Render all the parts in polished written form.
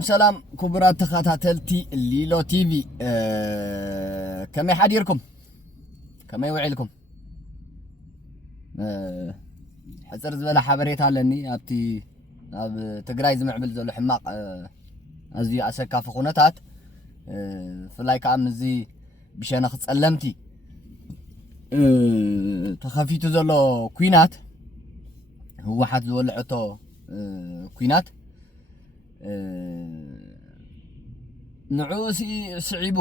سلام كبرات تخاتلتي ليلو تي في كما يحديركم كما يوعيلكم حصر زبل حبريت علني ابتي اب تግራይ ዝምዕብል ዘሎ ሕማቅ አዝዩ አሰካፍ ኹነታት ፍላይ ካም እዚ ብሸነኽ ጸለምቲ ተኸፊቱ ዘሎ ኩናት ህወሓት ዝወልዕቶ ኩናት ንዑሲ ስዒቡ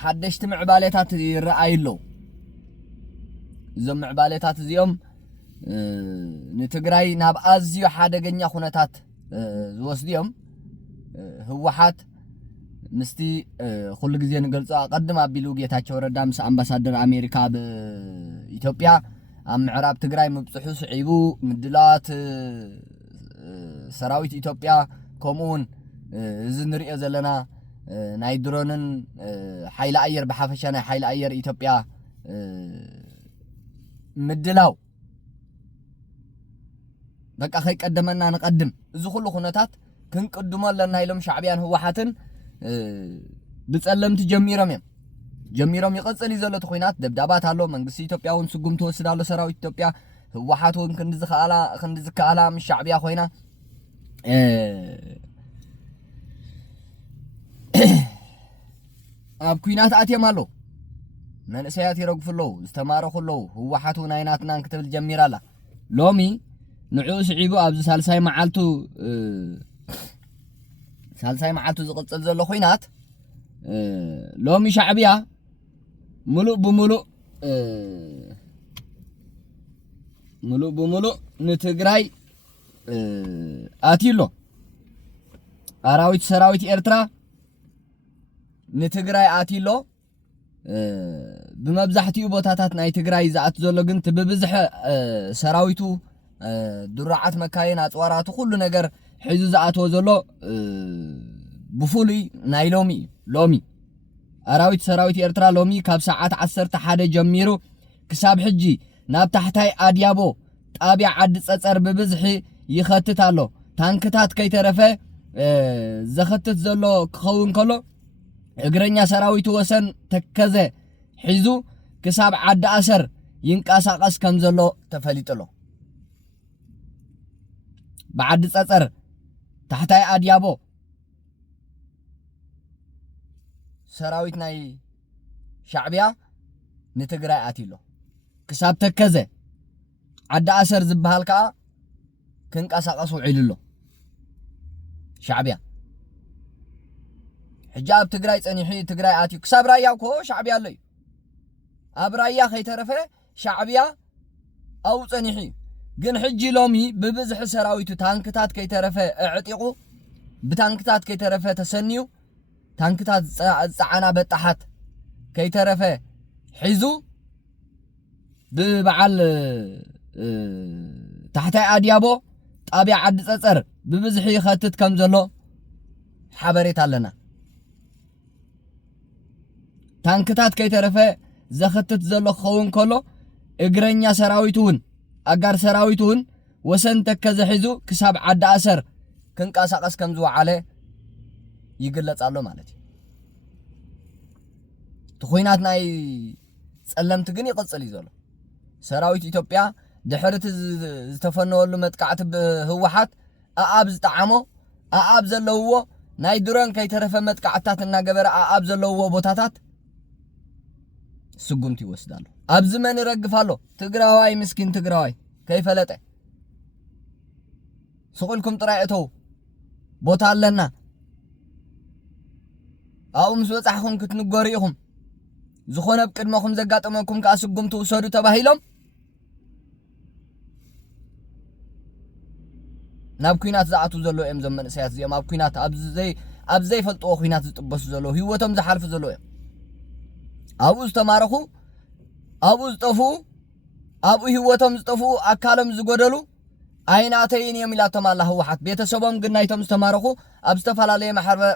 ሓደሽቲ ምዕባለታት ይረአይሎ ዞም ምዕባለታት እዚኦም ንትግራይ ናብ ኣዝዩ ሓደገኛ ኹነታት ዝወስድዮም ህወሓት ምስቲ ኩሉ ግዜ ንገልጾ ቀድም ኣቢሉ ጌታቸው ረዳ ምስ ኣምባሳደር ኣሜሪካ በኢትዮጵያ ኣብ ምዕራብ ትግራይ ምብጽሑ ስዒቡ ምድላት ሰራዊት ኢትዮጵያ ከምኡን እዚ ንሪኦ ዘለና ናይ ድሮንን ሓይሊ ኣየር ብሓፈሻ ናይ ሓይሊ ኣየር ኢትዮጵያ ምድላው በቃ ከይቀደመና ንቀድም እዚ ኩሉ ኹነታት ክንቅድሞ ኣለና ኢሎም ሻዕብያን ህወሓትን ብጸለምቲ ጀሚሮም ይቀጽል ይዘለቱ ኹይናት ደብዳባት ኣሎ መንግስቲ ኢትዮጵያ እውን ስጉም ተወስድ ኣሎ ሰራዊት ኢትዮጵያ ህወሓት እውን ክንዲ ዝከኣላ ምስ ሻዕብያ ኾይና ኣብ ኩናት ኣትዮም ኣሎ መንእሰያት ይረግፍሎ ዝተማረኹሎ ህወሓት ናይናትናን ክትብል ጀሚራላ ሎሚ ንዑ ስዒቡ ኣብዚ ሳልሳይ መዓልቱ ዝቕጽል ዘሎ ኹይናት ሎሚ ሻዕብያ ሙሉእ ብሙሉእ ንትግራይ ኣትዩሎ ኣራዊት ሰራዊት ኤርትራ ንትግራይ ኣትዩሎ ብመብዛሕትኡ ቦታታት ናይ ትግራይ ዝኣት ዘሎ ግን ብብዝሕ ሰራዊቱ ድራዓት መካየን ኣጽዋራቱ ኩሉ ነገር ሒዙ ዝኣትዎ ዘሎ ብፉሉይ ናይ ሎሚ ኣራዊት ሰራዊት ኤርትራ ሎሚ ካብ ሰዓት 11 ጀሚሩ ክሳብ ሕጂ ናብ ታሕታይ ኣድያቦ ጣብያ ዓዲ ጸጸር ብብዝሒ ይኸትት ኣሎ ታንክታት ከይተረፈ ዘኸትት ዘሎ ክኸውን ከሎ እግረኛ ሰራዊቱ ወሰን ተከዘ ሒዙ ክሳብ ዓዲ ኣሰር ይንቀሳቀስ ከም ዘሎ ተፈሊጥሎ بعد تصر تحتاي أديابو سراويت ناي شعبيا نتقرأي آتيلو كساب تكزي عد أسر زبهالكا كنك أساقسو عيلو شعبيا حجاب تقرأي تانيحي تقرأي آتيو كساب رايا وكو شعبيا اللي أب رايا خي ترفه شعبيا أو تانيحي ግን ሕጂ ሎሚ ብብዝሕ ሰራዊቱ ታንክታት ከይተረፈ ዕጢቁ ብታንክታት ከይተረፈ ተሰኒዩ ታንክታት ጻዓና በጣሓት ከይተረፈ ሒዙ ብበዓል ታሕታይ ኣድያቦ ጣብያ ዓዲ ጸጸር ብብዝሕ ይኸትት ከም ዘሎ ሓበሬታ ኣለና ታንክታት ከይተረፈ ዘኸትት ዘሎ ክኸውን ከሎ እግረኛ ሰራዊቱን أجار سراويتون وسن تكزحزو كساب عد أسر كنقاسقس كم زو عليه يقلص الله مالتي تخوينات ناي ጸለምት ግን ይቀጽል ይዘሎ ሰራዊት ኢትዮጵያ ድሕረት ዝተፈነወሉ መጥቃዕት ህወሓት ኣኣብ ዝጣዓሞ ኣኣብ ዘለውዎ ናይ ድሮን ከይተረፈ መጥቃዕታት እና ገበረ ኣኣብ ዘለውዎ ቦታታት ስጉምቲ ይወስዳሉ ኣብዚ መን ይረግፋሎ ትግራዋይ ምስኪን ትግራዋይ ከይፈለጠ ስቁልኩም ጥራይእተው ቦታ ኣለና ኣው ምስ ወጻሕኩም ክትንገሩ ኢኹም ዝኾነ ብቅድመኩም ዘጋጠመኩም ከስጉምቲ ውሰዱ ተባሂሎም ናብ ኩናት ዝኣቱ ዘሎ እዮም ዘመን ሰያት እዚኦም ኣብ ኩናት ኣብ ዘይፈልጥዎ ኩናት ዝጥበሱ ዘሎ ህይወቶም ዝሓልፉ ዘሎ እዮም ኣብኡ ዝተማረኹ ኣብኡ ዝጠፉ ኣብኡ ህይወቶም ዝጠፉ ኣካሎም ዝጎደሉ ኣይናተይን እዮም ኢላቶም ኣላ ህወሓት ቤተሰቦም ግን ናይቶም ዝተማረኹ ኣብ ዝተፈላለየ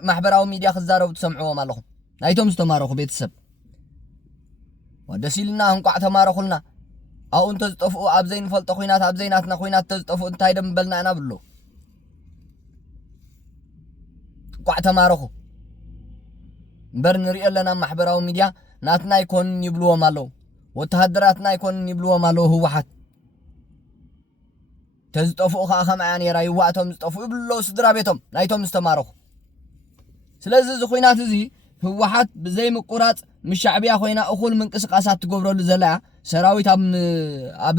ማሕበራዊ ሚድያ ክዛረቡ ትሰምዕዎም ኣለኹም ናይቶም ዝተማረኹ ቤተሰብ ወደሲልና እንቋዕ ተማረኹልና ኣው እንተ ዝጠፉ ኣብ ዘይንፈልጦ ኩናት ኣብ ዘይናትና ኩናት ተዝጠፉ እንታይ ደም በልና ኢና ብሎ ቋዕ ተማረኹ እምበር ንሪኦ ኣለና ማሕበራዊ ሚድያ ናትና ይኮንን ይብልዎም ኣለዉ ወተሃደራትና ይኮንን ይብልዎም ኣለዉ ህወሓት ተዝጠፍኡ ከዓ ከመያ ነይራ ይዋእቶም ዝጠፍኡ ይብልለዉ ስድራ ቤቶም ናይቶም ዝተማረኹ ስለዚ እዚ ኩናት እዚ ህወሓት ብዘይ ምቁራፅ ምስ ሻዕብያ ኮይና እኹል ምንቅስቃሳት ትገብረሉ ዘላ ሰራዊት ኣብ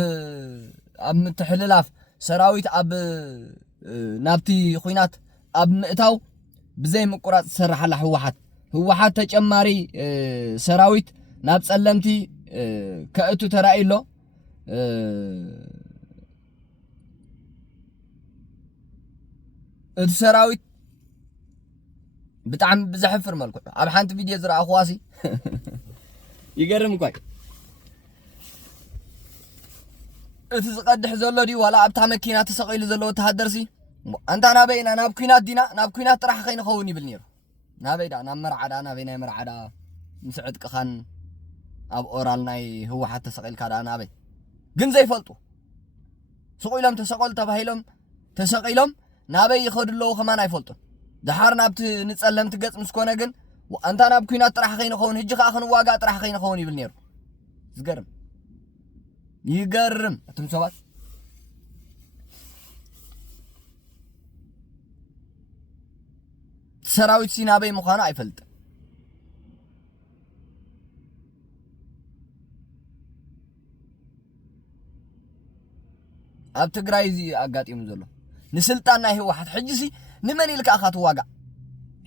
ምትሕልላፍ ሰራዊት ኣብ ናብቲ ኩናት ኣብ ምእታው ብዘይ ምቁራፅ ዝሰርሓላ ህወሓት ተጨማሪ ሰራዊት ናብ ጸለምቲ ከእቱ ተራኢሎ እቲ ሰራዊት ብጣዕሚ ብዘሕፍር መልክዑ ኣብ ሓንቲ ቪድዮ ዝረኣኹዋሲ ይገርም እኳ እቲ ዝቀድሕ ዘሎ ድዩ ዋላ ኣብታ መኪና ተሰቂሉ ዘሎ ወተሃደርሲ ኣንታ ናበይና ናብ ኩናት ዲና ናብ ኩናት ጥራሕ ከይንኸውን ይብል ነይሩ ናበይዳ ናብ መርዓዳ ናበይ ናይ መርዓዳ ምስ ዕጥቅኻን ኣብ ኦራል ናይ ህወሓት ተሰቂልካ ዳ ናበይ ግን ዘይፈልጡ ስቑኢሎም ተሰቀሉ ተባሂሎም ተሰቂሎም ናበይ ይኸዱ ኣለዉ ከማን ኣይፈልጡን ድሓር ናብቲ ንጸለምቲ ገጽ ምስ ኮነ ግን ኣንታ ናብ ኩናት ጥራሕ ከይንኸውን ሕጂ ከዓ ክንዋጋእ ጥራሕ ከይንኸውን ይብል ነይሩ ዝገርም ይገርም እቶም ሰባት ሰራዊት ሲናበይ ምዃኑ ኣይፈልጥ ኣብ ትግራይ እዚ ኣጋጢሙ ዘሎ ንስልጣን ናይ ህወሓት ሕጂሲ ንመን ኢልካ ኢኻ ትዋጋእ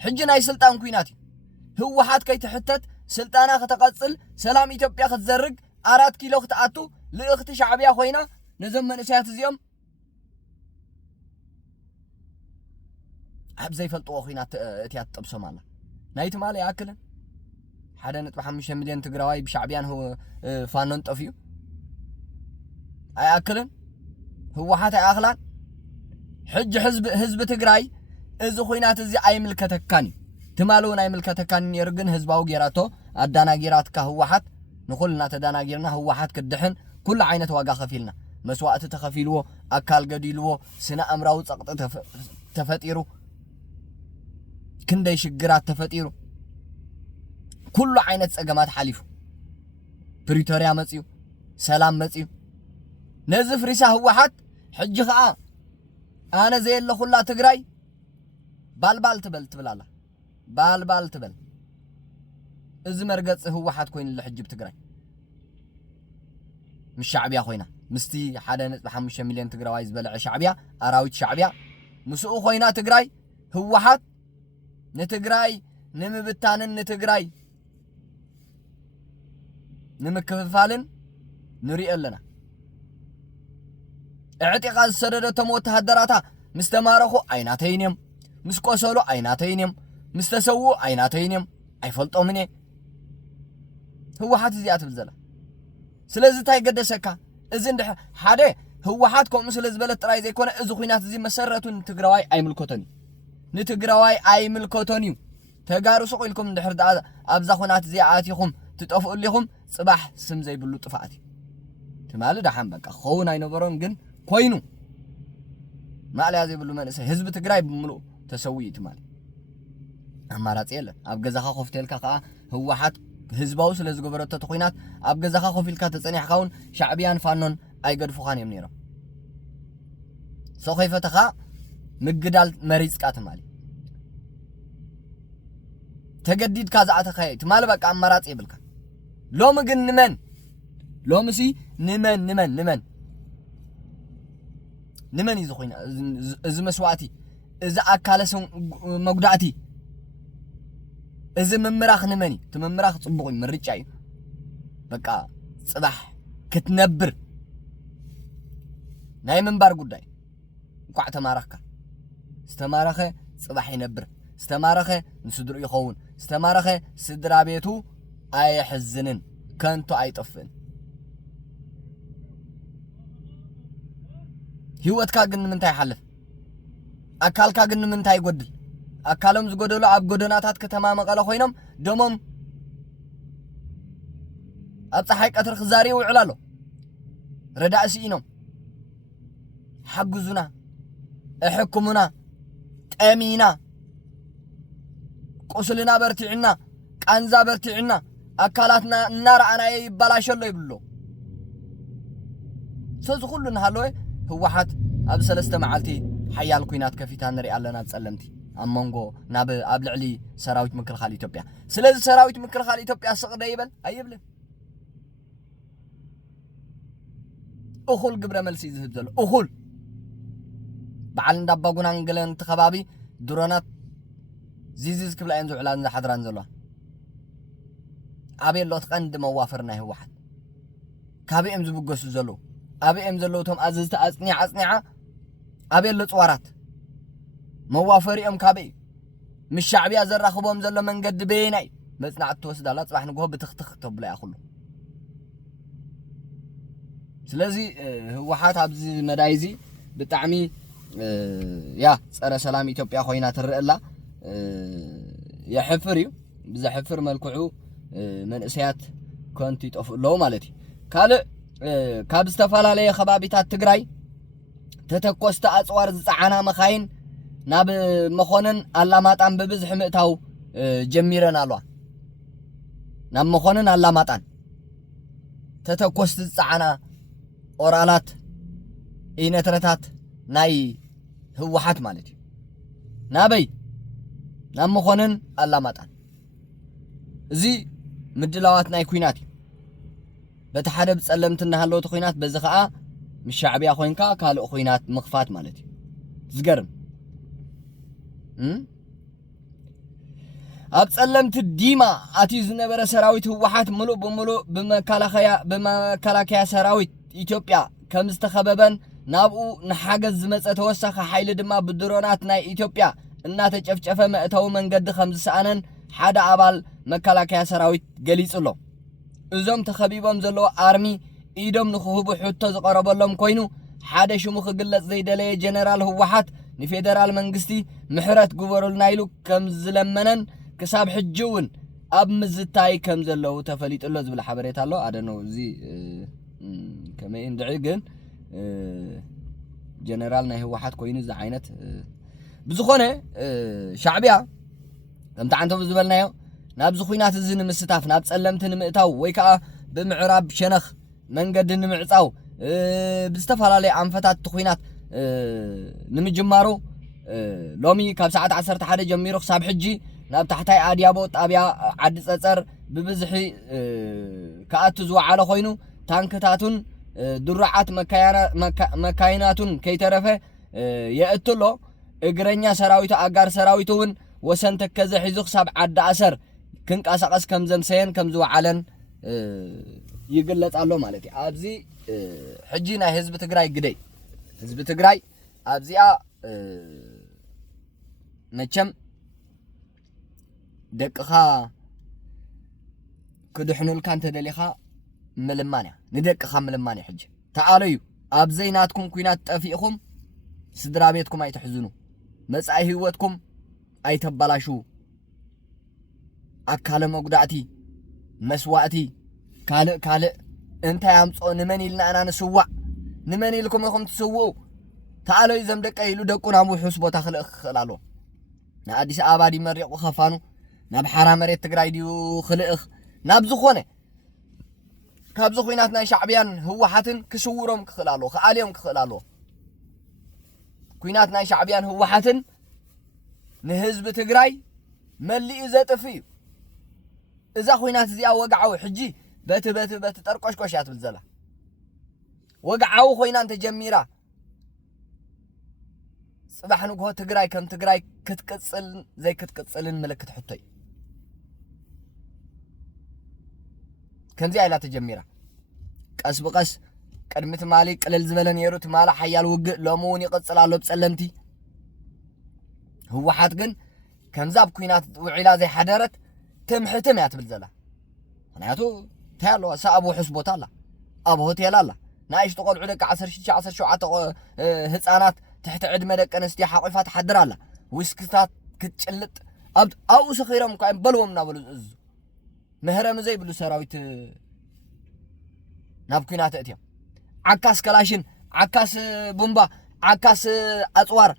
ሕጂ ናይ ስልጣን ኩናት እዩ ህወሓት ከይትሕተት ስልጣና ከተቐጽል ሰላም ኢትዮጵያ ክትዘርግ 4 ኪሎ ክትኣቱ ልእኽቲ ሻዕብያ ኮይና ነዞም መንእሰያት እዚኦም ኣብ ዘይፈልጥዎ ኩናት እትያ ትጠብሶም ኣላ ናይቲ ማለ ይኣክልን 1.5 ሚልዮን ትግራዋይ ብሻዕብያን ፋኖን ጠፍዩ ኣይኣክልን ህወሓት ኣይኣኽላን ሕጂ ህዝቢ ትግራይ እዚ ኩናት እዚ ኣይምልከተካን ትማል እውን ኣይምልከተካን ነይሩ ግን ህዝባዊ ጌራቶ ኣዳናጊራትካ ህወሓት ንኹልና ተዳናጊርና ህወሓት ክድሕን ኩሉ ዓይነት ዋጋ ከፊልና መስዋእቲ ተኸፊልዎ ኣካል ገዲልዎ ስነ ኣምራዊ ፀቕጢ ተፈጢሩ ክንደይ ሽግራት ተፈጢሩ ኩሉ ዓይነት ፀገማት ሓሊፉ ፕሪቶሪያ መፅዩ ሰላም መፅዩ ነዚ ፍሪሳ ህወሓት ሕጂ ከዓ ኣነ ዘየለኹላ ትግራይ ባልባል ትበላ ባልባል ትበል እዚ መርገጽ ህወሓት ኮይኑ ለሕጅብ ትግራይ مش شعبية خوينا مستي حدا نتبع 5 مليون تجراوي زبلع شعبية أراويت شعبية مسؤول خوينا تجراي هو حد نتجراي نمبتانن نتجراي نمكفالن نري لنا اعتقاد سدد تموت هدراتا مستمارخو عيناتينيم مسكوسولو عيناتينيم مستسوو عيناتينيم ايفلطو مني هو حد زيات بزلا سلازي تاي قدسكا اذن حدا هو حد كوم سلاز بلد راي زي كون ازو خوينات زي مسرتون تجراوي اي ملكوتني نتجراوي اي ملكوتني تغارو سقيلكم دحر ابزا خوينات زي اتيكم تطفوا لكم صباح سم زي بلو طفاتي تمالو دحان بقى خونا ينبرون جن كوينو ما على زي بلو منسى حزب تجراي بملو تسوي تمالي امارات يله اب غزاخا خوفتلكا هو حد ህዝባው ስለ ዝገበረቶ ተኾይናት ኣብ ገዛኻ ኮፊልካ ተጸኒሕካውን ሻዕብያን ፋኖን ኣይገድፉኻን እዮም ነይሮም ሶኸይፈተኻ ምግዳል መሪጽካ ትማሊ ተገዲድካ ዝኣተኻ ትማሊ በቃ አማራጽ ይብልካ ሎሚ ግን ንመን ሎሚሲ ንመን እዩ ዝኾይና እዚ መስዋዕቲ እዚ ኣካለሰም መጉዳእቲ إذا ممراخ نماني تممراخ صبغي من رجعي بقى صباح كتنبر ناي من بار قداي وقع تمارخك استمارخه صباح ينبر استمارخه نسدر يخون استمارخه سدرا بيتو اي حزنن كنتو اي طفن هيوتكا قن من تاي حلف اكالكا قن من تاي قدل أكلم زغدلو أب غدناتات كتما مقاله خوينم دمم أبصحيك أترخ زاري وعلالو رداء سينم حجزنا احكمنا تأمينا قسلنا برتعنا قانزا برتعنا أكلاتنا النار أنا يبلاش الله يبلو سوز كلنا هالوي هو حد أب سلسته معلتي حيال كوينات كفيتان نري علنا تسلمتي أمونغو ناب أبلع لي سراويت مكر خالي إثيوبيا سلاز سراويت مكر خالي إثيوبيا سقدا يبل أيبله أخول قبر ملسي زهب زلو أخول بعل ندبقونا نقلن تخبابي درونات زيزيز كبلا ينزو علان حضران زلو أبي اللو تقند موافرنا هو واحد كابي امزو بقوسو زلو أبي امزلو توم أززت أصنيعة أبي اللو توارات موافري أم كابي مش شعبي أزر أخبهم زلو من قد بيني بس نعد توسدا لا تصبح نقوه بتختخ تبلا يأخلو سلازي هو حات عبز مدايزي بتعمي يا سأرى سلام إثيوبيا خوينا ترقلا يحفريو بزا حفر ملكعو من اسيات كونتيت اوف لو مالتي قال كاب استفالاليه خبابيتات تግራይ ተተኮስተ አጽዋር ዝጻዓና መኻይን ናብ መኾነን አላማጣን በብዝሕ ምእታው ጀሚረን አሏ ናብ መኾነን አላማጣን ተተኮስተ ዝጻዓና ኦራላት ኢነትረታት ናይ ህወሓት ማለት ናበይ ናብ መኾነን አላማጣን እዚ ምድላዋት ናይ ኩናት በተሓደ በጸለምትና ሃለው ተኩናት በዚ ከዓ ምሻዕቢያ ኮይንካ ካልእ ኩናት መኽፋት ማለት እዩ ዝገርም ኣብ ጸለምት ዲማ ኣትዩ ዝነበረ ሰራዊት ህወሓት ሙሉእ ብሙሉእ ብመከላከያ ሰራዊት ኢትዮጵያ ከም ዝተኸበበን ናብኡ ንሓገዝ ዝመጸ ተወሳኺ ሓይሊ ድማ ብድሮናት ናይ ኢትዮጵያ እናተጨፍጨፈ መእተው መንገዲ ከም ዝሰኣነን ሓደ ኣባል መከላከያ ሰራዊት ገሊጽሎ እዞም ተኸቢቦም ዘለዎ አርሚ ኢዶም ንኽህቡ ሕቶ ዝቀረበሎም ኮይኑ ሓደ ሽሙ ክግለጽ ዘይደለየ ጀነራል ህወሓት ንፌደራል መንግስቲ ምሕረት ግበሩልና ኢሉ ከም ዝለመነን ክሳብ ሕጂ እውን ኣብ ምዝታይ ከም ዘለው ተፈሊጥሎ ዝብል ሓበሬታ ኣሎ ኣደኖ እዚ ከመይ እንድዒ ግን ጀነራል ናይ ህወሓት ኮይኑ ዛ ዓይነት ብዝኾነ ሻዕቢያ ከምታ አንተም ዝበልናዮ ናብ ዝኹይናት እዚ ንምስታፍ ናብ ጸለምት ንምእታው ወይ ከዓ ብምዕራብ ሸነኽ መንገዲ ንምዕጻው ብዝተፈላለየ አንፈታት ትኹይናት ንምጅማሩ ሎሚ ካብ ሰዓት 11 ጀሚሩ ክሳብ ሕጂ ናብ ታሕታይ ኣድያቦ ጣብያ ዓዲ ጸጸር ብብዝሒ ከኣቱ ዝወዓለ ኮይኑ ታንክታቱን ድሩዓት መካይናቱን ከይተረፈ የእትሎ እግረኛ ሰራዊቱ አጋር ሰራዊቱን ወሰን ተከዘ ሒዙ ክሳብ ዓዲ ኣሰር ክንቃሳቀስ ከም ዘምሰየን ከም ዝወዓለን ይግለጽ ኣሎ ማለት እዩ ኣብዚ ሕጂ ናይ ህዝቢ ትግራይ ግደይ ህዝቢ ትግራይ ኣብዚኣ መቸም ደቅኻ ክድሕኑልካ እንተደሊኻ ምልማንያ ንደቅኻ ምልማንያ ሕጂ ተኣለዩ ኣብ ዘይናትኩም ኩናት ጠፊእኹም ስድራ ቤትኩም ኣይትሕዝኑ መጻኢ ህይወትኩም ኣይተባላሹ ኣካለ መጉዳእቲ መስዋእቲ ካልእ እንታይ ኣምጾ ንመን ኢልና ኣና ንስዋዕ ንመን ኢልኩም ኢኹም ትስውኡ ተኣለዩ ዘም ደቀ ኢሉ ደቁና ውሑስ ቦታ ክልእኽ ኣሎ ንኣዲስ ኣበባ ዲመሪቑ ኸፋኑ ናብ ሓራ መሬት ትግራይ ዲዩ ክልእኽ ናብ ዝኾነ ካብዚ ኩናት ናይ ሻዕብያን ህወሓትን ክስውሮም ክኽእል ኣሎ ከኣልዮም ክኽእል ኣሎ ኩናት ናይ ሻዕብያን ህወሓትን ንህዝቢ ትግራይ መሊኡ ዘጥፍ እዩ እዛ ኩናት እዚኣ ወግዓዊ ሕጂ በቲ ጠርቆሽቆሽ እያ ትብል ዘላ ወግዓዊ ኮይና እንተጀሚራ ጽባሕ ንግሆ ትግራይ ከም ትግራይ ክትቅጽል ዘይክትቅጽልን ምልክት ሕቶይ ከምዚ ኢላ ተጀሚራ ቀስ ብቀስ ቅድሚ ትማሊ ቅልል ዝበለ ነይሩ ትማሊ ሓያል ውግእ ሎሚ እውን ይቕጽል ኣሎ ብጸለምቲ ህወሓት ግን ከምዛ ኣብ ኩናት ውዒላ ዘይሓደረት ትምሕትም እያ ትብል ዘላ ምክንያቱ እንታይ ኣለዋ እሳ ኣብ ውሑስ ቦታ ኣላ ኣብ ሆቴል ኣላ ንኣሽቱ ቆልዑ ደቂ 16-17 ህፃናት ትሕቲ ዕድመ ደቂ ኣንስትዮ ሓቂፋ ትሓድር ኣላ ውስክታት ክትጭልጥ ኣብኡ ሰኺሮም እኳ በልዎም እናበሉ ዝእዙ መህረም ዘይብሉ ሰራዊት ናብ ኩናት እትዮም ዓካስ ከላሽን ዓካስ ቡምባ ዓካስ ኣጽዋር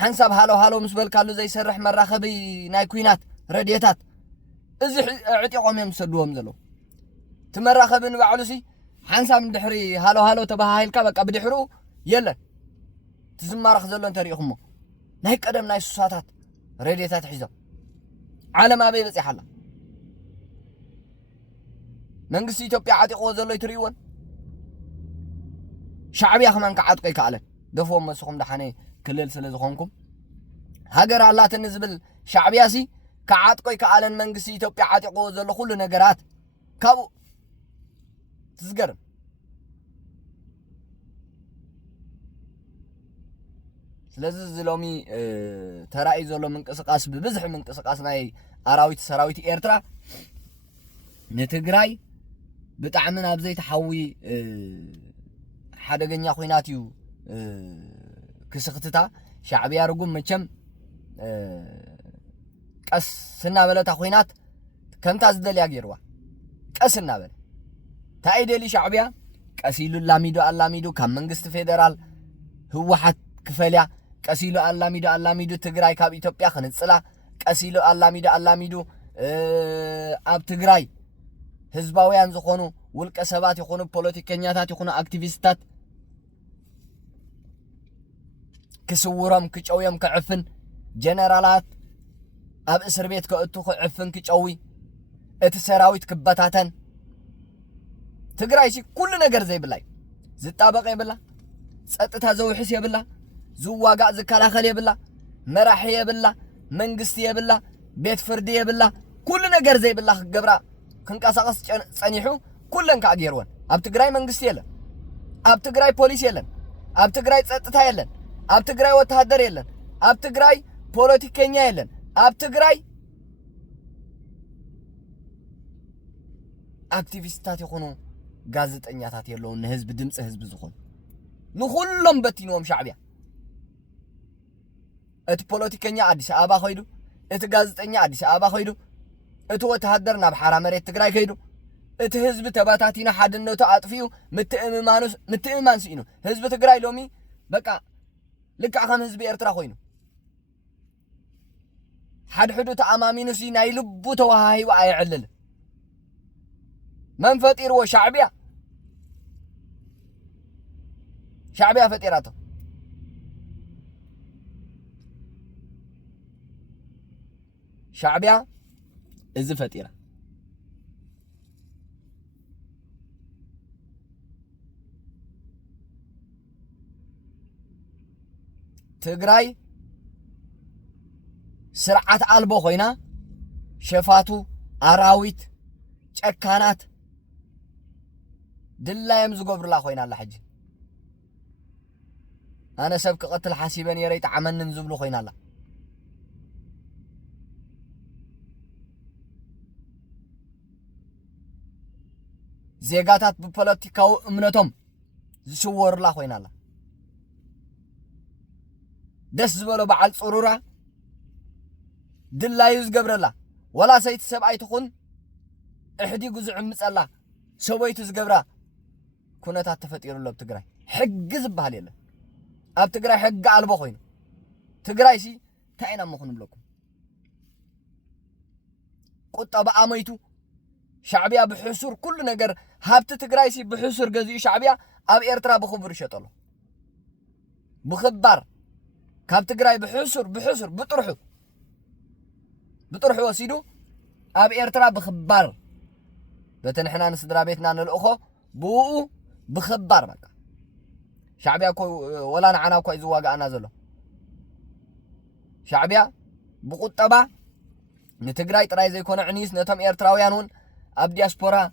حنساب هالو مسبل كالو زي سرح مراخبي ناي كوينات رديتات ازي عطيقهم يمسدوهم زلو تمراخبن بعلوسي حنساب ندحري هالو تباهايلكا بقى بدحرو يلا تزمارخ زلو انت ريخمو ناي قدم ناي سوساتات رديتات حيزو عالم ابي بصي حلا منغسي ኢትዮጵያ عطيقو زلو يتريون شعبيا كمان كعطقي كالن دفوم مسخم دحاني كلل سلا زخونكم هاجر الله تنزبل شعبياسي كعطقي كالن منغسي ኢትዮጵያ عطيقو زلو كل ነገራት كابو تزغرم ስለዚህ ዝሎሚ ተራይ ዘሎ መንቀሳቀስ በብዝሕ መንቀሳቀስ ናይ አራዊት ሰራዊት ኤርትራ ንትግራይ ብጣዕሚ ናብ ዘይተሓዊ ሓደገኛ ኮይናት እዩ ክስኽትታ ሻዕብያ ርጉም መቸም ቀስና በለታ ኮይናት ከምታ ዝደልያ ገይርዋ ቀስና በለ ታይደሊ ሻዕብያ ቀሲሉ አላሚዶ ካብ መንግስት ፌደራል ህወሓት ክፈልያ ቀሲሉ አላሚዶ ትግራይ ካብ ኢትዮጵያ ክንጽላ ቀሲሉ አላሚዶ ኣብ ትግራይ ህዝባውያን ዝኾኑ ውልቀ ሰባት ይኹኑ ፖለቲከኛታት ይኹኑ አክቲቪስታት ክስውሮም ክጨውዮም ክዕፍን ጀነራላት ኣብ እስር ቤት ከእቱ ክዕፍን ክጨዊ እቲ ሰራዊት ክበታተን ትግራይ ሲ ኩሉ ነገር ዘይብላይ ዝጣበቀ ይብላ ጸጥታ ዘውሕስ ይብላ ዝዋጋእ ዝከላኸል ይብላ መራሒ ይብላ መንግስት ይብላ ቤት ፍርዲ ይብላ ኩሉ ነገር ዘይብላ ክገብራ ክንቀሳቀስ ጸኒሑ ኩለን ካገርወን ኣብ ትግራይ መንግስት የለን ኣብ ትግራይ ፖሊስ የለን ኣብ ትግራይ ጸጥታ የለን ኣብ ትግራይ ወታደር የለን ኣብ ትግራይ ፖለቲከኛ የለን ኣብ ትግራይ አክቲቪስታት ይኹኑ ጋዜጠኛታት የለውን ህዝብ ድምጽ ህዝብ ዝኾኑ ንኹሎም በቲኖም ሻዕብያ እቲ ፖለቲከኛ አዲስ አበባ ኸይዱ እቲ ጋዜጠኛ አዲስ አበባ ኸይዱ እቲ ወታደር ናብ ሓራ መሬት ትግራይ ከይዱ እቲ ህዝብ ተባታቲና ሓድነቱ አጥፊዩ ምትእማን ሲኢኑ ህዝብ ትግራይ ሎሚ በቃ ልክዕ ከም ህዝቢ ኤርትራ ኮይኑ ሓድሕዱ ተኣማሚኑ ሲ ናይ ልቡ ተዋሃሂቡ ኣይዕልል من فطير شعبية فطيراته شعبية إز فطيرة تግራይ ስርዓት አልቦ ኮይና ሸፋቱ አራዊት ጨካናት ድላየም ዝገብርላ ኮይና አላ ሕጂ አነ ሰብ ክቀትል ሓሲበን የረይ ተዓመንን ዝብሉ ኮይና አላ ዜጋታት በፖለቲካው እምነቶም ዝሽወርላ ኮይና አላ ደስ ዝበሎ በዓል ጽሩራ ድላዩ ዝገብረላ ወላ ሰይቲ ሰብኣይ ትኹን እሕዲ ጉዝዕ ምጸላ ሰበይቱ ዝገብራ ኩነታት ተፈጢሩሎ ኣብ ትግራይ ሕጊ ዝበሃል የለን ኣብ ትግራይ ሕጊ አልቦ ኮይኑ ትግራይ ሲ ታይና መኹን ብለኩም ቁጠባ አመይቱ ሻዕብያ ብሕሱር ኩሉ ነገር ሃብቲ ትግራይ ሲ ብሕሱር ገዚኡ ሻዕብያ ኣብ ኤርትራ ብኽቡር ይሸጠሉ ብኽባር ካብ ትግራይ ብሕሱር بطرح وسيدو أب إرترا بخبار بتنحنا نسدرا بيتنا نلقخو بوء بخبار بقى شعبيا كو ولا نعنا كو يزواج أنا زلو شعبيا بقطبة نتجراي تراي زي كون عنيس نتم إرتراويانون أب دياسبورا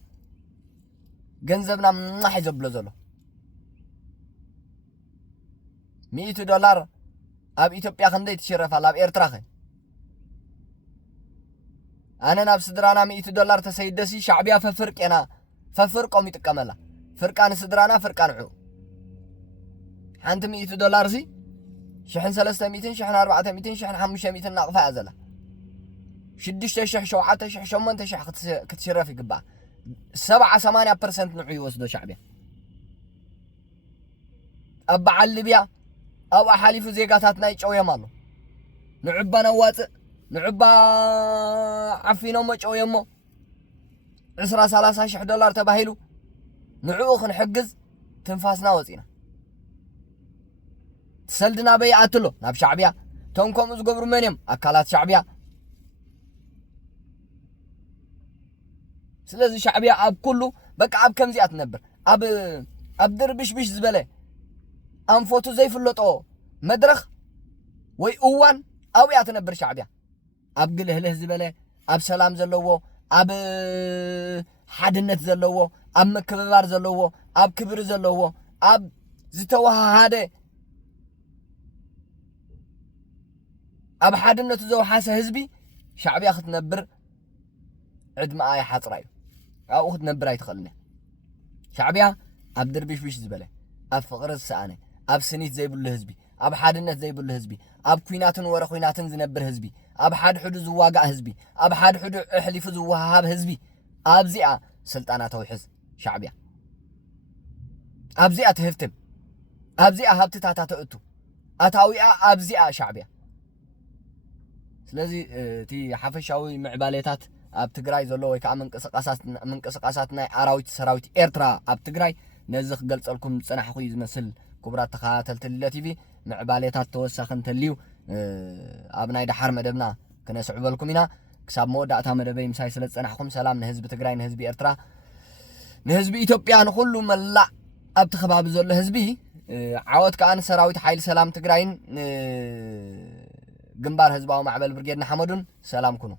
جنزبنا ما حجب لزلو $100 أب إثيوبيا خندي تشرف على أب إرتراخي أنا نفس درانا $100 تسيدسي شعبيا ففرق أنا ففرق قومي تكملا فرقان سدرانا فرقان عو حانت $100 زي شحن 300 شحن 400 شحن 500 ناقفة أزلا شدش شح شوعات شح شمن تشح كتشرف يقبع 7-8% نعي وسدو شعبيا أبع الليبيا أو أحاليف زيقاتاتنا يجويم الله نعبا نوات نعبا عفينا مجو يمو 20-30 شح دولار تباهيلو نعوخ نحجز تنفاسنا وزينا تسلدنا بيعاتلو ناب شعبيا تونكم زقبرو منيم أكالات شعبيا سلازي شعبيا أب كله بك أب كم زيات نبر أب دربش بش زبالة أنفوتو زي فلوتو مدرخ وي أوان أو ياتنبر شعبيا أب قله له زبالة أب سلام زلوو أب حدنت زلوو أب مكببار زلوو أب كبر زلوو أب زتوها هاده أب حدنت زو حاسة هزبي شعبيا خد نبر عد ما آي حاطرايو أو خد نبر أي تخلني شعبيا أب دربش بش زبالة أب فقر السانة أب سنيت زي بول هزبي أب حدنت زي بول هزبي أب كويناتن ورا كويناتن زنبر هزبي أب حد حدو زواقع هزبي أب حد حدو احلف زوهاب هزبي أب زيئة سلطانة توحز شعبيا أب زيئة تهفتم أب زيئة هبتتاتا تأتو أتاوية أب زيئة شعبيا سلازي تي حفشاوي معباليتات أب تقراي زلو ويكا من قسقاساتنا أراويت سراويت إيرترا أب تقراي نزخ قلت لكم سنح خوي زمسل كبرات تخاتل تللا تيفي معباليتات توسخن تليو أبناي دحر مدبنا كنا سعب لكم هنا كساب مودعتا مدبي مساي سلت سنحكم سلام نهزب تقراي نهزب إيرترا نهزب إثيوبيا نخلو ملا أب تخباب زول هزبي عاود كأن سراويت حيل سلام تقراين جنبار هزباو معبل برجيدنا حمدون سلام كنو